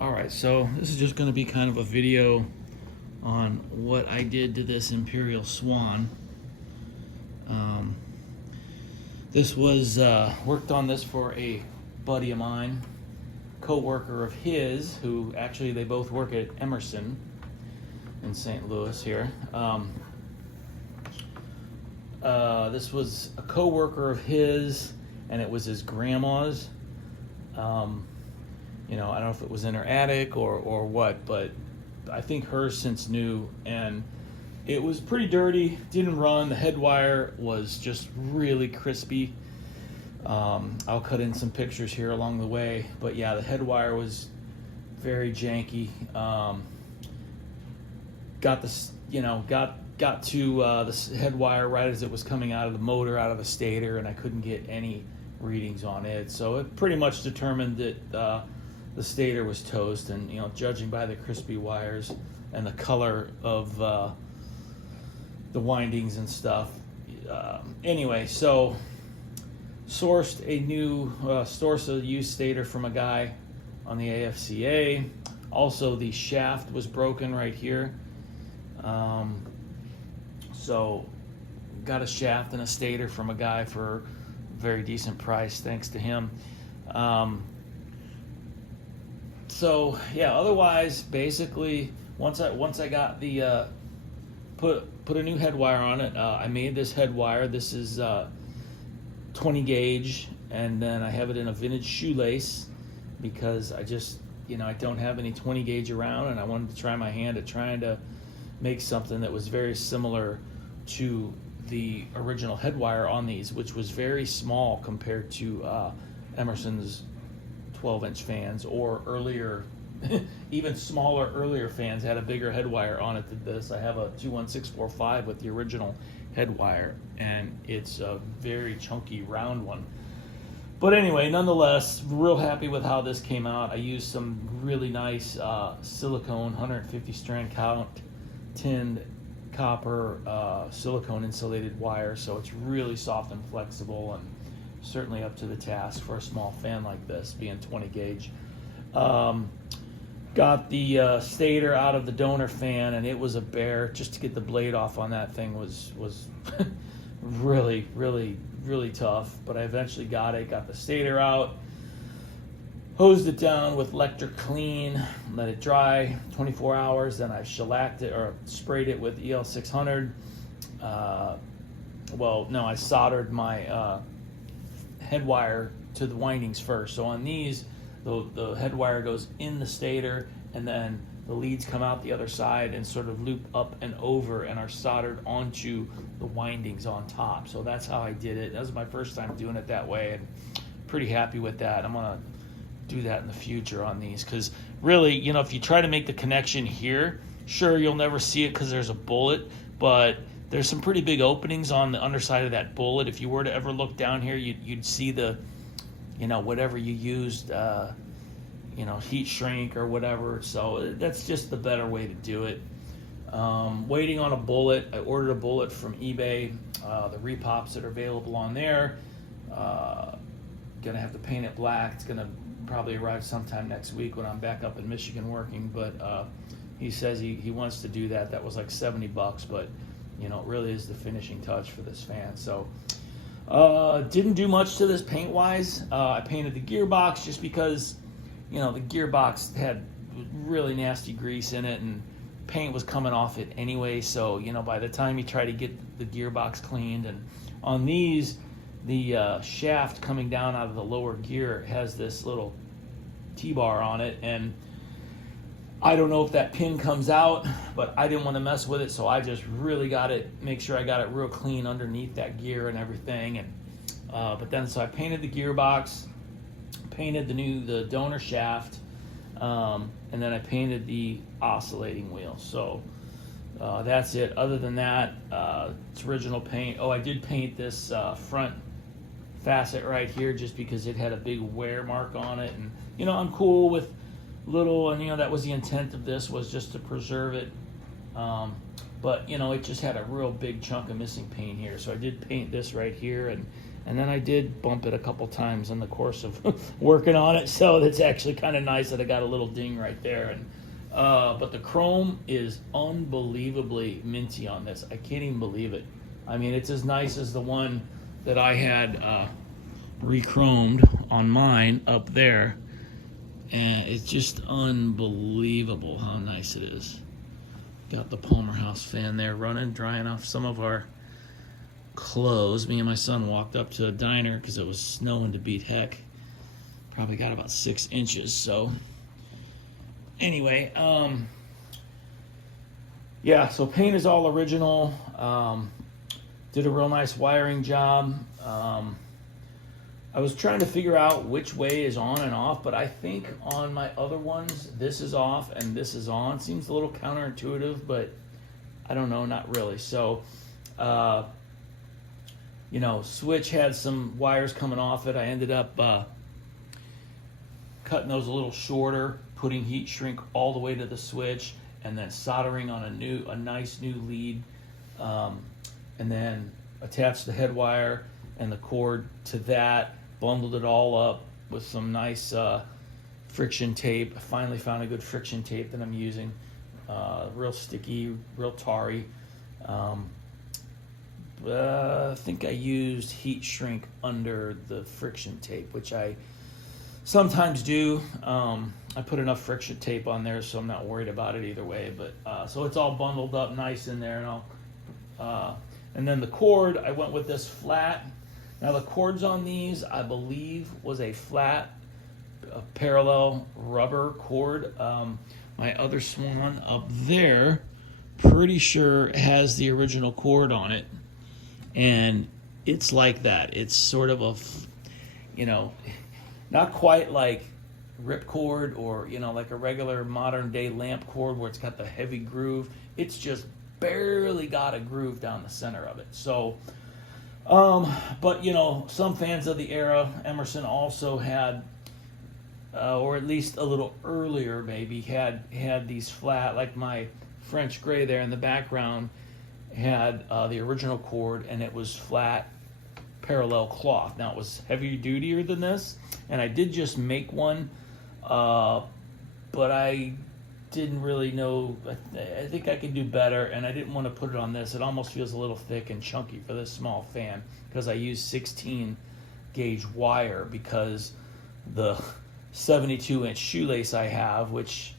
Alright, so this is just going to be kind of a video on what I did to this Imperial Swan. This was, worked on this for a buddy of mine, co-worker of his, who actually they both work at Emerson in St. Louis here. This was a co-worker of his, and it was his grandma's. You know, I don't know if it was in her attic or what, but I think hers since new, and it was pretty dirty, didn't run. The head wire was just really crispy. I'll cut in some pictures here along the way, but yeah, the head wire was very janky. Got this, you know, got to the head wire right as it was coming out of the motor, out of the stator, and I couldn't get any readings on it. So it pretty much determined that the stator was toast, and you know, judging by the crispy wires and the color of the windings and stuff. Anyway, so sourced a new source of used stator from a guy on the AFCA. Also, the shaft was broken right here. So got a shaft and a stator from a guy for a very decent price, thanks to him. So yeah, otherwise, basically, once I got the put a new head wire on it, I made this head wire. This is 20 gauge, and then I have it in a vintage shoelace because I just, you know, I don't have any 20 gauge around, and I wanted to try my hand at trying to make something that was very similar to the original head wire on these, which was very small compared to Emerson's 12-inch fans, or earlier, even smaller earlier fans had a bigger head wire on it than this. I have a 21645 with the original head wire, and it's a very chunky round one. But anyway, nonetheless, real happy with how this came out. I used some really nice silicone 150 strand count tinned copper silicone insulated wire, so it's really soft and flexible, and certainly up to the task for a small fan like this, being 20 gauge. Got the stator out of the donor fan, and it was a bear. Just to get the blade off on that thing was really tough, but I eventually got it. Got the stator out, hosed it down with electric clean, let it dry 24 hours, then I shellacked it, or sprayed it with EL 600. Well, no, I soldered my head wire to the windings first. So on these, the head wire goes in the stator, and then the leads come out the other side and sort of loop up and over and are soldered onto the windings on top. So that's how I did it. That was my first time doing it that way, and pretty happy with that. I'm gonna do that in the future on these, because really, you know, if you try to make the connection here, sure, you'll never see it because there's a bullet, but there's some pretty big openings on the underside of that bullet. If you were to ever look down here, you'd see the, you know, whatever you used, you know, heat shrink or whatever. So that's just the better way to do it. Waiting on a bullet. I ordered a bullet from eBay. The repops that are available on there. Gonna have to paint it black. It's gonna probably arrive sometime next week when I'm back up in Michigan working. But he says he wants to do that. That was like $70, but you know, it really is the finishing touch for this fan. So didn't do much to this paint wise. I painted the gearbox just because, you know, the gearbox had really nasty grease in it, and paint was coming off it anyway. So, you know, by the time you try to get the gearbox cleaned, and on these, the shaft coming down out of the lower gear has this little T-bar on it, and I don't know if that pin comes out, but I didn't want to mess with it, so I just really make sure I got it real clean underneath that gear and everything. And but then, so I painted the gearbox, painted the donor shaft, and then I painted the oscillating wheel. So that's it. Other than that, it's original paint. Oh, I did paint this front facet right here just because it had a big wear mark on it, and you know, I'm cool with little, and you know, that was the intent of this, was just to preserve it, but you know, it just had a real big chunk of missing paint here, so I did paint this right here, and And then I did bump it a couple times in the course of working on it, so that's actually kind of nice that I got a little ding right there. And but the chrome is unbelievably minty on this. I can't even believe it. I mean, it's as nice as the one that I had re-chromed on mine up there. And it's just unbelievable how nice it is. Got the Palmer House fan there running, drying off some of our clothes. Me and my son walked up to a diner because it was snowing to beat heck. Probably got about 6 inches. So anyway, yeah, so paint is all original. Did a real nice wiring job. I was trying to figure out which way is on and off, but I think on my other ones, this is off and this is on. Seems a little counterintuitive, but I don't know, not really. So, you know, switch had some wires coming off it. I ended up cutting those a little shorter, putting heat shrink all the way to the switch, and then soldering on a nice new lead, and then attached the head wire and the cord to that. Bundled it all up with some nice friction tape. I finally found a good friction tape that I'm using. Real sticky, real tarry. I think I used heat shrink under the friction tape, which I sometimes do. I put enough friction tape on there, so I'm not worried about it either way. But so it's all bundled up nice in there, and then the cord, I went with this flat. Now the cords on these, I believe, was a flat, parallel rubber cord. My other Swan up there, pretty sure has the original cord on it, and it's like that. It's sort of a, you know, not quite like ripcord or, you know, like a regular modern day lamp cord where it's got the heavy groove. It's just barely got a groove down the center of it. So, but you know, some fans of the era, Emerson also had, or at least a little earlier maybe, had these flat, like my French gray there in the background had the original cord, and it was flat parallel cloth. Now it was heavier dutier than this, and I did just make one, but I didn't really know. I think I could do better, and I didn't want to put it on this. It almost feels a little thick and chunky for this small fan because I use 16 gauge wire, because the 72-inch shoelace I have, which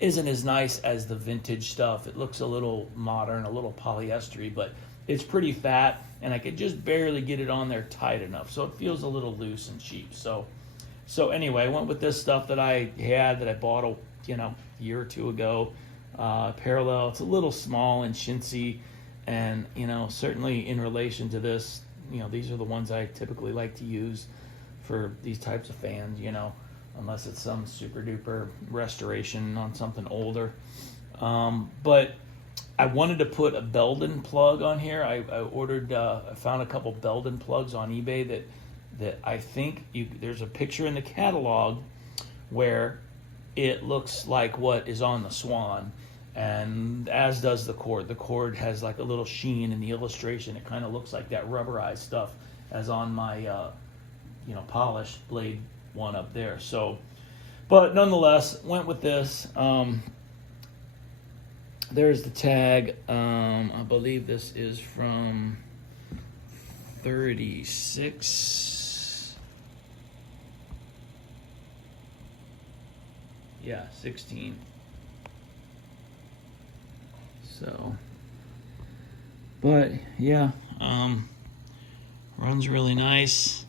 isn't as nice as the vintage stuff. It looks a little modern, a little polyestery, but it's pretty fat, and I could just barely get it on there tight enough, so it feels a little loose and cheap. So anyway, I went with this stuff that I had, that I bought a year or two ago, parallel. It's a little small and chintzy, and certainly in relation to this, these are the ones I typically like to use for these types of fans, unless it's some super duper restoration on something older. But I wanted to put a Belden plug on here. I found a couple Belden plugs on eBay that I think there's a picture in the catalog where it looks like what is on the Swan, and as does the cord. The cord has like a little sheen in the illustration. It kind of looks like that rubberized stuff as on my polished blade one up there. So, but nonetheless, went with this. There's the tag. I believe this is from 36. Yeah, 16. So, but yeah, runs really nice.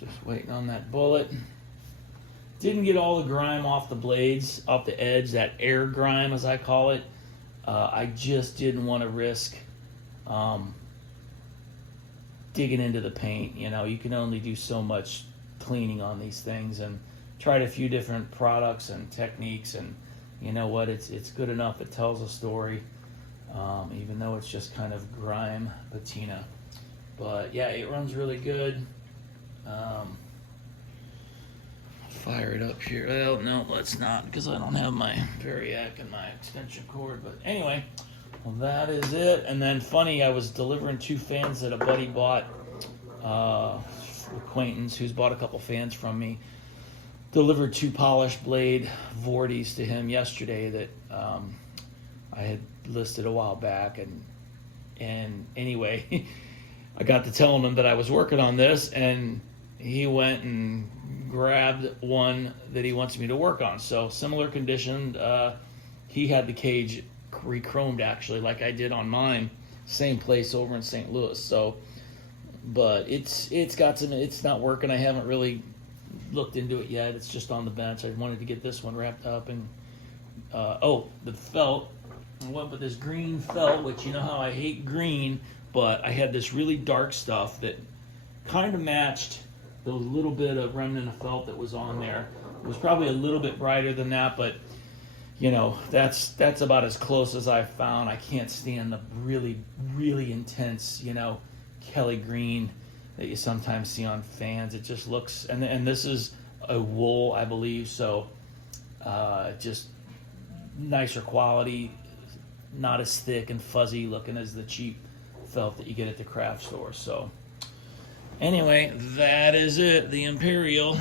Just waiting on that bullet. Didn't get all the grime off the blades, off the edge, that air grime as I call it. I just didn't want to risk digging into the paint. You can only do so much cleaning on these things, and tried a few different products and techniques, and you know what, it's good enough. It tells a story, even though it's just kind of grime patina. But yeah, it runs really good. Fire it up here. Well, no, let's not, because I don't have my Variac and my extension cord. But anyway, Well, that is it. And then funny, I was delivering 2 fans that a buddy bought, acquaintance who's bought a couple fans from me. Delivered 2 polished blade Vorties to him yesterday that I had listed a while back, and anyway, I got to telling him that I was working on this, and he went and grabbed one that he wants me to work on. So similar condition, he had the cage re-chromed actually, like I did on mine, same place over in St. Louis. So, but it's got some, it's not working. I haven't really looked into it yet. It's just on the bench. I wanted to get this one wrapped up, and the felt. I went with this green felt, which you know how I hate green, but I had this really dark stuff that kind of matched the little bit of remnant of felt that was on there. It was probably a little bit brighter than that, but you know, that's about as close as I found. I can't stand the really, really intense, you know, Kelly green that you sometimes see on fans. It just looks, and this is a wool, I believe, so just nicer quality, not as thick and fuzzy looking as the cheap felt that you get at the craft store. So anyway, that is it, the Imperial.